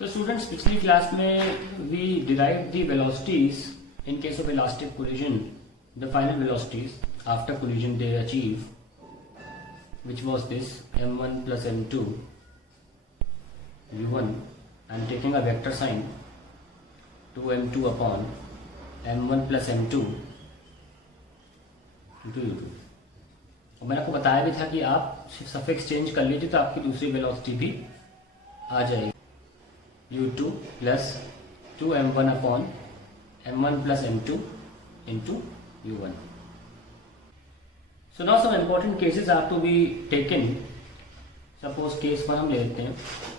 So students, पिछली class में we derived the velocities in case of elastic collision, the final velocities after collision they achieve, which was this m1 plus m2 u1. I am taking a vector sign 2m2 upon m1 plus m2 into u2. और मैंने आपको बताया भी था कि आप suffix change कर लीजिए तो आपकी दूसरी वेलोसिटी भी आ जाएगी u2 plus 2m1 upon m1 plus m2 into u1. So now some important cases are to be taken. Suppose case 1 हम ले लेते हैं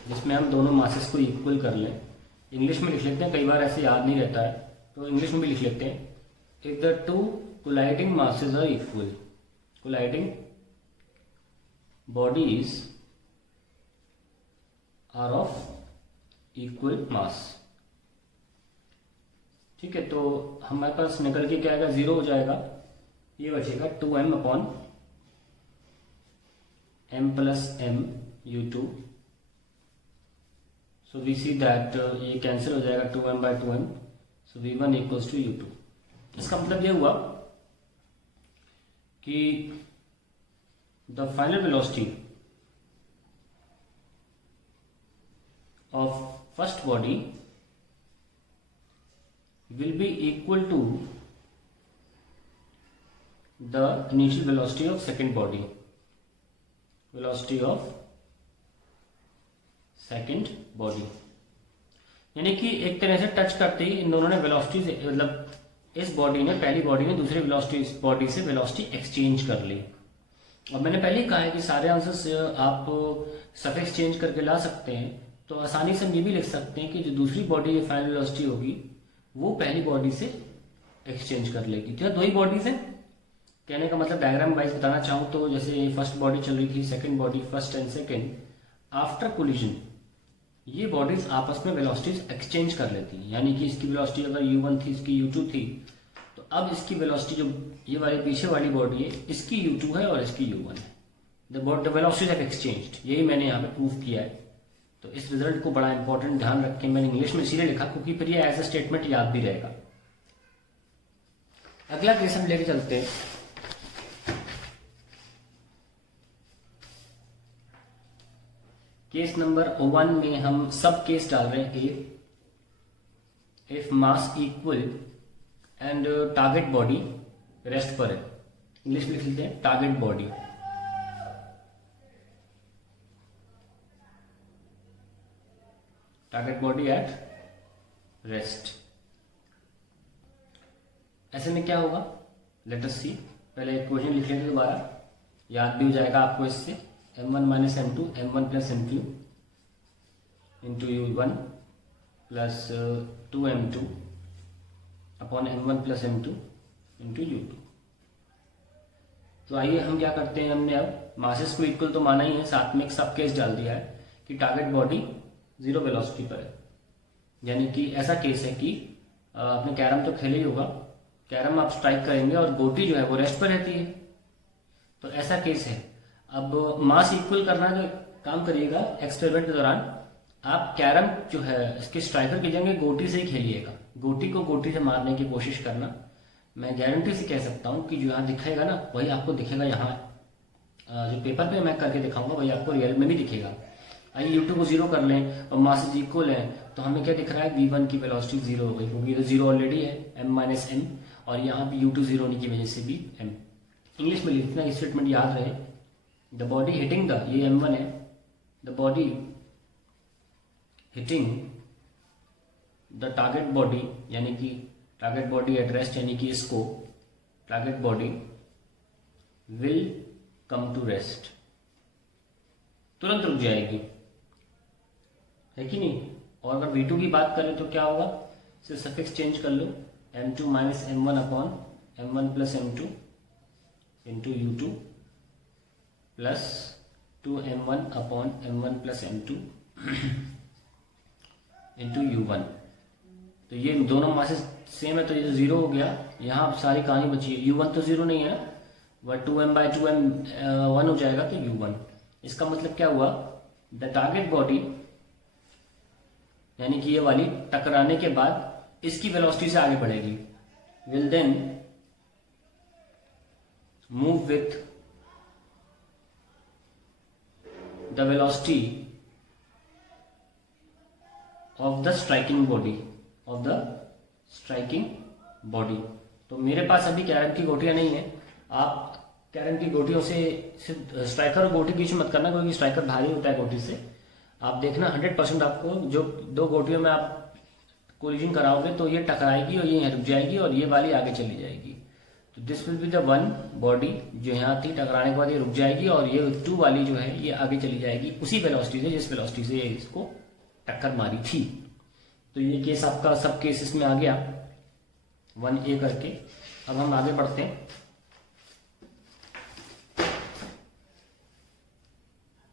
जिसमें हम दोनों मासेस को इक्वल कर लें. इंग्लिश में लिख लेते हैं, कई बार ऐसे याद नहीं रहता है तो इंग्लिश में भी लिख लेते हैं. If the two colliding masses are equal, colliding bodies are of equal mass. ठीक है, तो हमारे पास निकल के क्या आएगा, 0 हो जाएगा. ये बचेगा 2m upon m plus m u2. So we see that ये कैंसिल हो जाएगा 2m bye 2m. So v1 equals to u2. इसका मतलब ये हुआ कि the final velocity of first body will be equal to the initial velocity of second body. Velocity of second body. यानी कि एक तरह से टच करते ही इन दोनों ने वेलोसिटी से, मतलब इस बॉडी ने, पहली बॉडी ने दूसरी वेलोसिटी, इस बॉडी से वेलोसिटी एक्सचेंज कर ली. और मैंने पहले ही कहा है कि सारे आंसर्स आप सफिक्स चेंज करके ला सकते हैं. तो आसानी से हम ये भी लिख सकते हैं कि जो दूसरी बॉडी की फाइनल वेलोसिटी होगी वो पहली बॉडी से एक्सचेंज कर लेगी. तो दो ही बॉडीज हैं. कहने का मतलब डायग्राम वाइज बताना चाहूँ तो जैसे फर्स्ट बॉडी चल रही थी, second body, first and second, after collision ये बॉडीज आपस में वेलोसिटीज एक्सचेंज कर लेती हैं. यानी कि इसकी वेलोसिटी अगर u1 थी, इसकी u2 थी, तो अब इसकी वेलोसिटी जो ये वाली पीछे वाली बॉडी है इसकी u2 है और इसकी u1 है. The velocities have exchanged. यही मैंने यहाँ पे प्रूव किया है. तो इस रिजल्ट को बड़ा इंपॉर्टेंट ध्यान रखें. मैंने इंग्लिश में इसीलिए लिखा क्योंकि फिर ये एज अ स्टेटमेंट याद भी रहेगा. अगला केस हम लेके चलते हैं. केस नंबर 1 में हम सब केस डाल रहे हैं. If mass equal and target body rest पर है. इंग्लिश में लिख लेते हैं target body. Target body at rest. ऐसे में क्या होगा, लेट अस सी. पहले इक्वेशन लिख लेते दोबारा, याद भी हो जाएगा आपको इससे. m1 minus m2 m1 plus m2 into u1 plus 2m2 upon m1 plus m2 into u2. तो आइए हम क्या करते हैं, हमने अब मासेस को इक्वल तो माना ही है, साथ में एक सब केस डाल दिया है कि टारगेट बॉडी 0 वेलोसिटी पर है. यानी कि ऐसा केस है कि आपने कैरम तो खेले ही होगा. कैरम आप स्ट्राइक करेंगे और गोटी जो है वो रेस्ट पर रहती है. तो ऐसा केस है. अब मास इक्वल करना जो काम करिएगा एक्सपेरिमेंट के दौरान, आप कैरम जो है इसके स्ट्राइकर की जगह गोटी से ही खेलिएगा. गोटी को गोटी से मारने की कोशिश करना. मैं गारंटी से कह सकता हूँ कि जो यहाँ दिखेगा ना वही आपको दिखेगा. यहाँ जो पेपर पे मैं करके दिखाऊंगा वही आपको रियल में भी दिखेगा. आइए u2 को 0 कर लें और मासेस इक्वल हैं तो हमें क्या दिख रहा है, v1 की वेलोसिटी 0 हो गई क्योंकि तो 0 ऑलरेडी है, m माइनस m, और यहाँ पे u2 0 होने की वजह से भी m. इंग्लिश में लिखना स्टेटमेंट याद रहे. द बॉडी हिटिंग द, ये m1 है, the body hitting the target body, यानी कि टारगेट बॉडी एट रेस्ट, यानी कि इसको target body will come to rest, तुरंत रुक जाएगी, है कि नहीं. और अगर v2 की बात करें तो क्या होगा, सिर्फ सफिक्स चेंज कर लो, m2 minus m1 upon m1 plus m2 into u2 plus 2m1 upon m1 plus m2 into u1. तो ये दोनों मासेस सेम है तो ये तो 0 हो गया. यहाँ अब सारी कहानी बची है. u1 तो 0 नहीं है ना, वह 2m बाई 2m 1 हो जाएगा तो u1. इसका मतलब क्या हुआ, द टारगेट बॉडी यानी कि ये वाली टकराने के बाद इसकी वेलोसिटी से आगे बढ़ेगी, will then move with the velocity of the striking body. तो मेरे पास अभी कैरम की गोटियां नहीं है। आप कैरम की गोटियों से सिर्फ स्ट्राइकर और गोटी बीच में मत करना, क्योंकि स्ट्राइकर भारी होता है गोटी से। आप देखना 100% आपको जो दो गोटियों में आप कोलिजन कराओगे तो ये टकराएगी और ये रुक जाएगी और ये वाली आगे चली जाएगी। तो this will be the one body जो यहाँ थी, टकराने के बाद ये रुक जाएगी और ये 2 वाली जो है ये आगे चली जाएगी उसी वेलोसिटी से जिस वेलोसिटी से ये इसको टक्कर मारी थी। तो ये केस आपका सब केसेस में आ गया 1A करके। अब हम आगे बढ़ते हैं।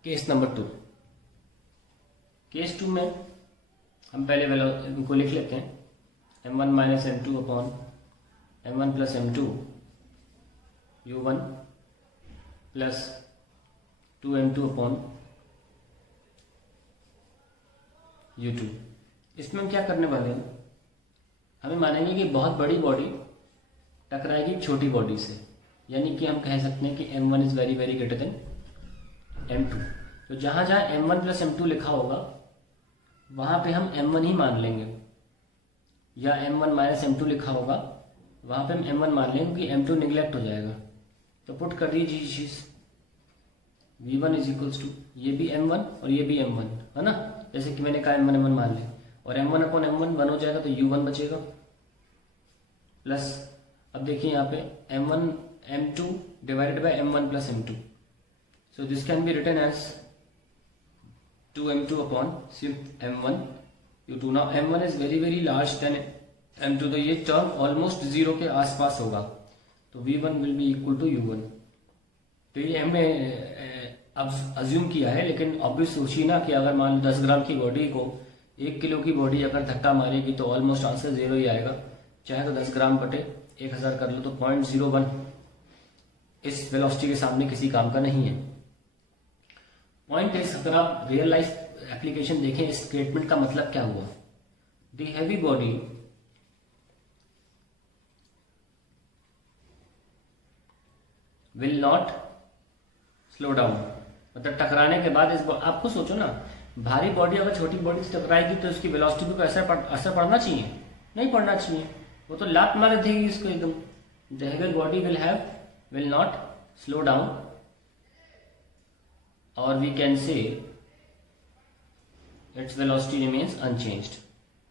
Case number 2। केस 2 में हम पहले इनको लिख लेते हैं, m1 minus m2 upon m1 plus m2 u1 plus 2m2 upon u2। इसमें हम क्या करने वाले हैं, हमें मानेंगे कि बहुत बड़ी बॉडी टकराएगी छोटी बॉडी से, यानी कि हम कह सकते हैं कि m1 is very very greater than m2। तो जहां जहां m1 प्लस m2 लिखा होगा वहां पे हम m1 ही मान लेंगे, या m1 माइनस m2 लिखा होगा वहां पे हम m1 मान लेंगे क्योंकि m2 निगलेक्ट हो जाएगा। तो पुट कर दीजिए चीज v1 इज इक्वल्स टू, ये भी m1 और ये भी m1 है ना, जैसे कि मैंने कहा m1 m1 मान लिया और m1 अपॉन m1 1 हो जाएगा तो u1 बचेगा प्लस, अब देखिए यहाँ पे m1 m2 divided by m1 plus m2। So this can be written as 2m2 upon m1 u2। Now m1 is very very large than m2, तो ये टर्म ऑलमोस्ट 0 के आसपास होगा, तो v1 will be equal to u1। तो ये हमने अब अज्यूम किया है, लेकिन ऑब्वियस सोचिए ना कि अगर मान लो 10 ग्राम की बॉडी को 1 किलो की बॉडी अगर धक्का मारेगी तो ऑलमोस्ट आंसर 0 ही आएगा, चाहे तो 10 ग्राम बटे 1000 कर लो तो 0.01 इस वेलोसिटी के सामने किसी काम का नहीं है। पॉइंट इज, अगर आप रियल लाइफ एप्लीकेशन देखें इस स्टेटमेंट का मतलब क्या हुआ, the heavy body will not slow down, मतलब टकराने के बाद इस आपको सोचो ना, भारी बॉडी अगर छोटी बॉडी से टकराएगी तो उसकी वेलोसिटी पे असर पड़ना चाहिए, नहीं पड़ना चाहिए, वो तो लात मार देगी इसको एकदम। The heavy body will not slow down, or we can say its velocity remains unchanged,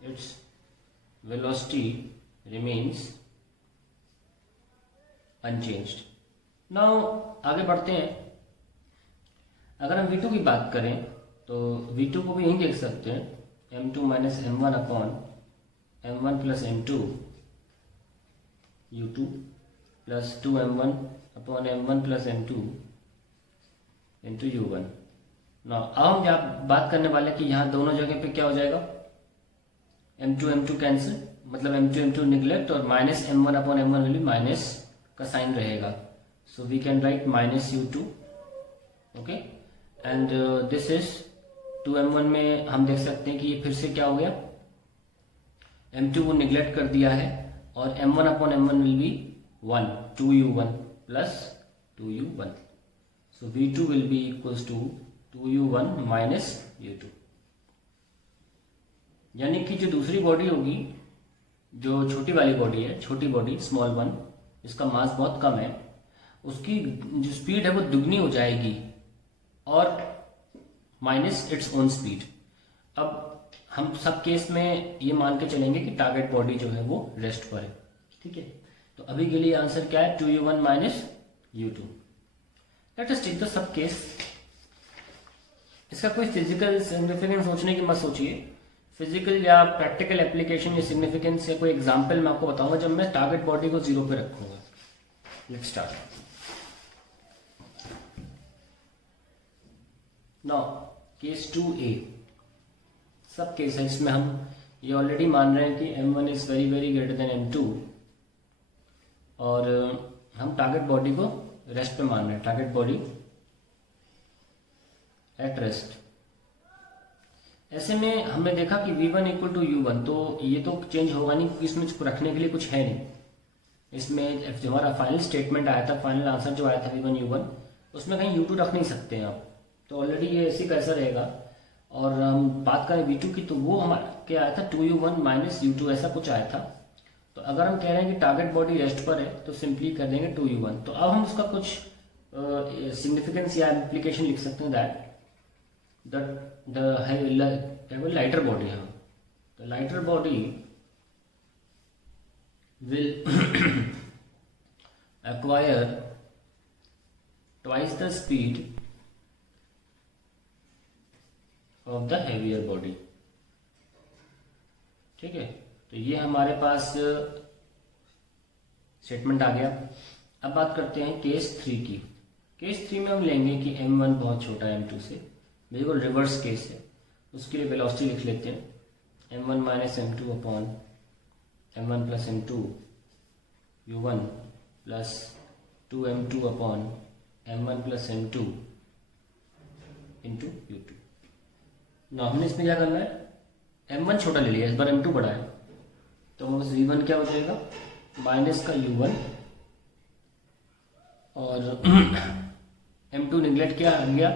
its velocity remains unchanged। now आगे बढ़ते हैं। अगर हम v2 की बात करें तो v2 को भी यही देख सकते हैं, m2 minus m1 upon m1 plus m2 u2 plus 2m1 upon m1 plus m2 into u1। ना अब हम क्या बात करने वाले कि यहाँ दोनों जगह पे क्या हो जाएगा, m2 कैंसिल, मतलब m2 निगलेक्ट और minus m1 upon m1 will be minus का साइन रहेगा, so we can write minus u2, okay. And this is 2m1 में हम देख सकते हैं कि ये फिर से क्या हो गया, m2 को निगलेक्ट कर दिया है और m1 upon m1 will B 1, 2u1 plus 2u1। So v2 will be equals to 2u1 minus u2। यानी कि जो दूसरी बॉडी होगी, जो छोटी वाली बॉडी है, छोटी बॉडी स्मॉल वन, जिसका मास बहुत कम है, उसकी जो स्पीड है वो दुगनी हो जाएगी और माइनस इट्स ओन स्पीड। अब हम सब केस में ये मान के चलेंगे कि टारगेट बॉडी जो है वो रेस्ट पर है, ठीक है। तो अभी के लिए आंसर क्या है, 2u1 minus u2। Let us take the sub case. इसका कोई फिजिकल सिग्निफिकेंस सोचने की मत सोचिए, फिजिकल या प्रैक्टिकल एप्लीकेशन या सिग्निफिकेंस या कोई एग्जांपल मैं आपको बताऊंगा जब मैं टारगेट बॉडी को 0 पे रखूंगा। Let's start now. Case 2A सब केस है, इसमें हम ये ऑलरेडी मान रहे हैं कि m1 is very very greater than m2 और हम टारगेट बॉडी को रेस्ट पे मान रहे हैं, टारगेट बॉडी एट रेस्ट। ऐसे में हमने देखा कि v1 इक्वल टू u1, तो ये तो चेंज होगा नहीं क्योंकि इसमें इसको रखने के लिए कुछ है नहीं। इसमें जो हमारा फाइनल स्टेटमेंट आया था, फाइनल आंसर जो आया था v1 u1, उसमें कहीं u2 रख नहीं सकते हैं आप, तो ऑलरेडी ये ऐसे कैसा रहेगा। और हम बात करें v2 की, तो वो हमारा क्या आया था 2u1 माइनस u2 ऐसा कुछ आया था। तो अगर हम कह रहे हैं कि टारगेट बॉडी रेस्ट पर है तो सिंपली कर देंगे 2u1। तो अब हम उसका कुछ सिग्निफिकेंस या एप्लीकेशन लिख सकते हैं दैट द लाइटर बॉडी, हाँ, the lighter body will acquire twice the speed of the heavier body। ठीक है, तो ये हमारे पास स्टेटमेंट आ गया। अब बात करते हैं केस 3 की। केस 3 में हम लेंगे कि m1 बहुत छोटा है m2 से, बिल्कुल रिवर्स केस है। उसके लिए वेलोसिटी लिख लेते हैं m1 minus m2 upon m1 plus m2 u1 plus 2m2 upon m1 plus m2 into u2। ना हमने इसमें क्या करना है, m1 छोटा ले लिया, इस बार m2 बड़ा है, तो बस v1 क्या हो जाएगा माइनस का u1 और m2 निगलेक्ट क्या आ गया,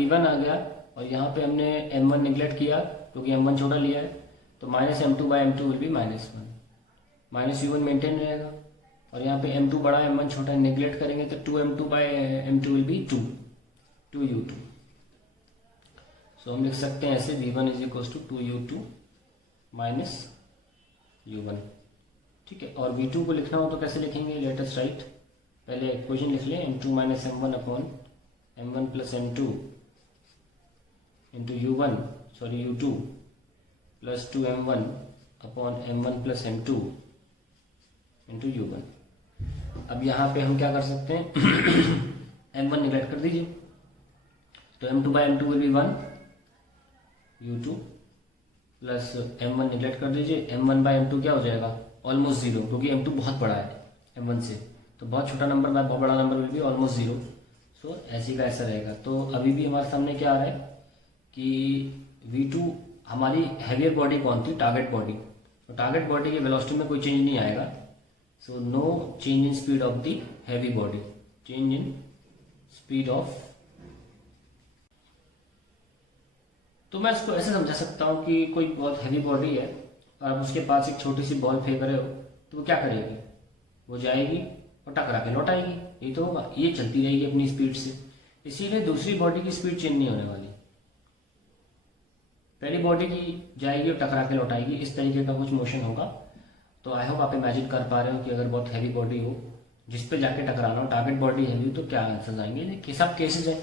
v1 आ गया, और यहाँ पे हमने m1 निगलेक्ट किया क्योंकि m1 छोटा लिया है, तो minus m2 by m2 will be -1, minus u1 maintain रहेगा, और यहाँ पे m2 बड़ा m1 छोटा निगलेक्ट करेंगे तो 2m2 by m2 will be 2u2। सो हम लिख सकते हैं ऐसे v1 is equal to 2u2 minus u1। ठीक है, और v2 को लिखना हो तो कैसे लिखेंगे, लेट अस राइट। पहले इक्वेशन लिख लें m2 minus m1 upon m1 plus m2 into u1 sorry u2 plus 2m1 upon m1 plus m2 into u1। अब यहाँ पे हम क्या कर सकते हैं m1 निगलेक्ट कर दीजिए, तो m2 by m2 will be 1, u2 plus m1 neglect कर दीजिए, m1 बाई m2 क्या हो जाएगा ऑलमोस्ट 0, क्योंकि m2 बहुत बड़ा है m1 से, तो बहुत छोटा नंबर बाय बहुत बड़ा नंबर विल बी ऑलमोस्ट 0। सो ऐसी का ऐसा रहेगा। तो अभी भी हमारे सामने क्या आ रहा है कि v2 हमारी हैवियर बॉडी कौन थी, टारगेट बॉडी, तो टारगेट बॉडी की वेलोसिटी में कोई चेंज नहीं आएगा। So no change in speed of the heavy body, change in speed of. तो मैं इसको ऐसे समझा सकता हूँ कि कोई बहुत हैवी बॉडी है और आप उसके पास एक छोटी सी बॉल फेंक रहे हो, तो वो क्या करेगी, वो जाएगी और टकरा के लौट आएगी, ये तो होगा, ये चलती रहेगी अपनी स्पीड से, इसीलिए दूसरी बॉडी की स्पीड चेंज नहीं होने वाली, पहली बॉडी की जाएगी और टकरा के लौट आएगी, इस तरीके का कुछ मोशन होगा। तो आई होप आप इमेजिन कर पा रहे हो कि अगर बहुत हैवी बॉडी हो जिस पे जाके टकराना हो, टारगेट बॉडी हैवी हो, तो क्या आंसर्स आएंगे। ये सब केसेस हैं,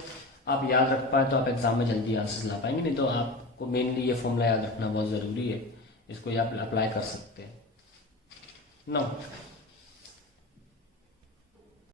आप याद रख पाए तो आप एग्जाम में जल्दी आंसर्स ला पाएंगे, नहीं तो आपको मेनली ये फॉर्मूला याद रखना बहुत ज़रूरी है, इसको आप अप्लाई कर सकते हैं। नो